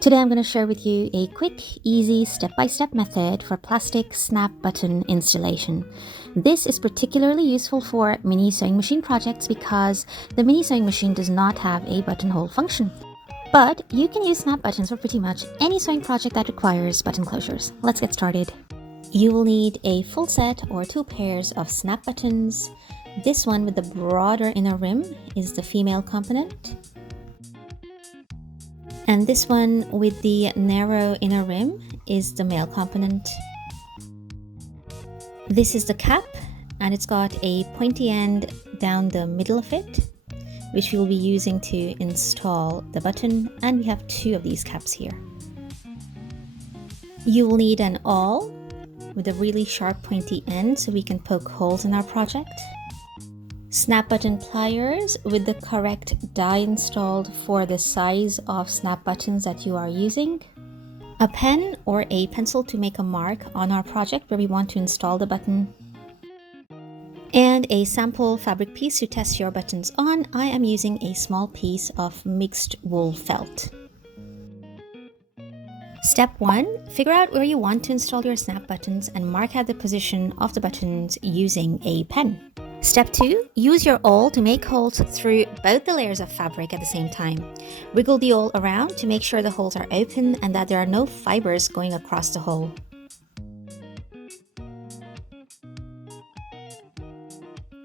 Today I'm going to share with you a quick, easy, step-by-step method for plastic snap button installation. This is particularly useful for mini sewing machine projects because the mini sewing machine does not have a buttonhole function. But you can use snap buttons for pretty much any sewing project that requires button closures. Let's get started. You will need a full set or 2 pairs of snap buttons. This one with the broader inner rim is the female component. And this one with the narrow inner rim is the male component. This is the cap, and it's got a pointy end down the middle of it, which we will be using to install the button, and we have 2 of these caps here. You will need an awl with a really sharp pointy end so we can poke holes in our project. Snap button pliers with the correct die installed for the size of snap buttons that you are using. A pen or a pencil to make a mark on our project where we want to install the button. And a sample fabric piece to test your buttons on. I am using a small piece of mixed wool felt. Step 1. Figure out where you want to install your snap buttons and mark out the position of the buttons using a pen. Step 2. Use your awl to make holes through both the layers of fabric at the same time. Wiggle the awl around to make sure the holes are open and that there are no fibers going across the hole.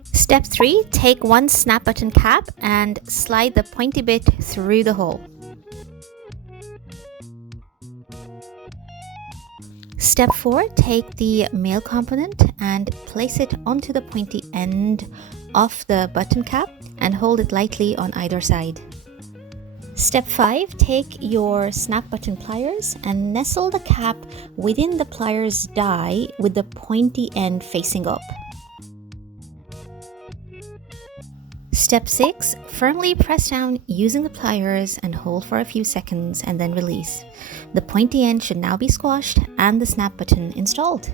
Step 3. Take one snap button cap and slide the pointy bit through the hole. Step 4, take the male component and place it onto the pointy end of the button cap and hold it lightly on either side. Step 5, take your snap button pliers and nestle the cap within the pliers die with the pointy end facing up. Step 6, firmly press down using the pliers and hold for a few seconds and then release. The pointy end should now be squashed and the snap button installed.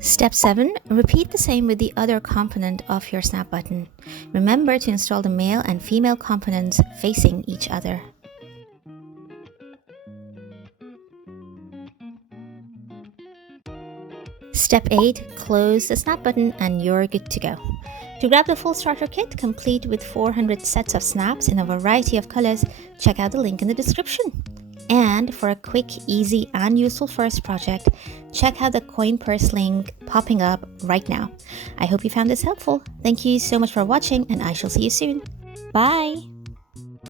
Step 7, repeat the same with the other component of your snap button. Remember to install the male and female components facing each other. Step 8, close the snap button and you're good to go. To grab the full starter kit, complete with 400 sets of snaps in a variety of colors, check out the link in the description. And for a quick, easy, and useful first project, check out the coin purse link popping up right now. I hope you found this helpful. Thank you so much for watching, and I shall see you soon. Bye!